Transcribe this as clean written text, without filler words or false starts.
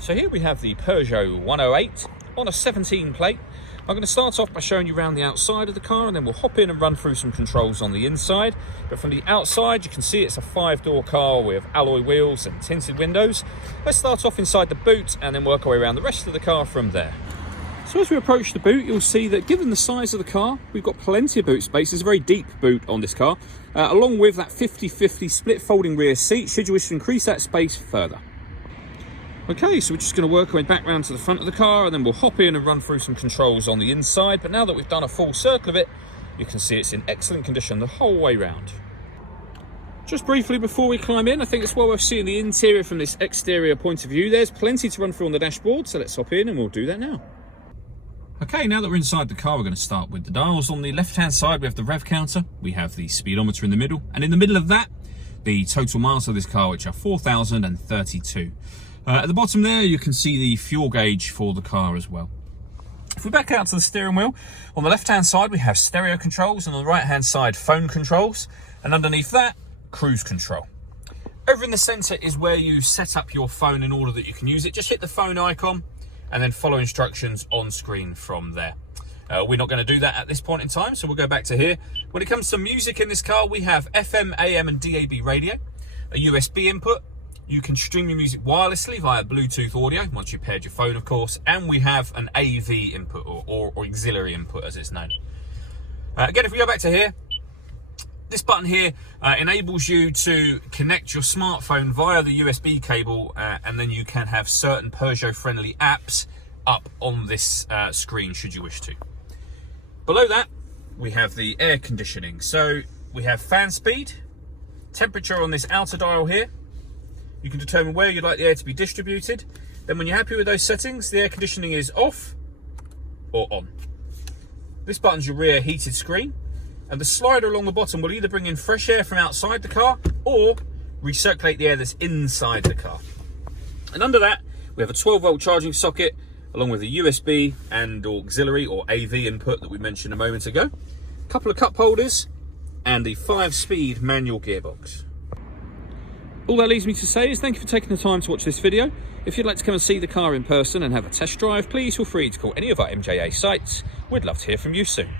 So here we have the Peugeot 108 on a 17 plate. I'm going to start off by showing you around the outside of the car, and then we'll hop in and run through some controls on the inside. But from the outside, you can see it's a 5-door car with alloy wheels and tinted windows. Let's start off inside the boot and then work our way around the rest of the car from there. So as we approach the boot, you'll see that given the size of the car, we've got plenty of boot space. There's a very deep boot on this car, along with that 50-50 split folding rear seat, should you wish to increase that space further. Okay, so we're just going to work our way back round to the front of the car, and then we'll hop in and run through some controls on the inside. But now that we've done a full circle of it, you can see it's in excellent condition the whole way round. Just briefly before we climb in, I think it's well worth seeing the interior from this exterior point of view. There's plenty to run through on the dashboard, so let's hop in and we'll do that now. Okay, now that we're inside the car, we're going to start with the dials. On the left-hand side, we have the rev counter. We have the speedometer in the middle, and in the middle of that, the total miles of this car, which are 4,032. At the bottom there, you can see the fuel gauge for the car as well. If we back out to the steering wheel, on the left-hand side, we have stereo controls, and on the right-hand side, phone controls, and underneath that, cruise control. Over in the center is where you set up your phone in order that you can use it. Just hit the phone icon and then follow instructions on screen from there. We're not going to do that at this point in time, so we'll go back to here. When it comes to music in this car, we have FM, AM, and DAB radio, a USB input. You can stream your music wirelessly via Bluetooth audio, once you've paired your phone, of course, and we have an AV input, or auxiliary input as it's known. Again, if we go back to here, this button here enables you to connect your smartphone via the USB cable, and then you can have certain Peugeot-friendly apps up on this screen, should you wish to. Below that, we have the air conditioning. So we have fan speed, temperature on this outer dial here. You can determine where you'd like the air to be distributed. Then when you're happy with those settings, the air conditioning is off or on. This button's your rear heated screen, and the slider along the bottom will either bring in fresh air from outside the car or recirculate the air that's inside the car. And under that, we have a 12-volt charging socket, along with a USB and auxiliary or AV input that we mentioned a moment ago, a couple of cup holders, and the 5-speed manual gearbox. All that leaves me to say is thank you for taking the time to watch this video. If you'd like to come and see the car in person and have a test drive, please feel free to call any of our MJA sites. We'd love to hear from you soon.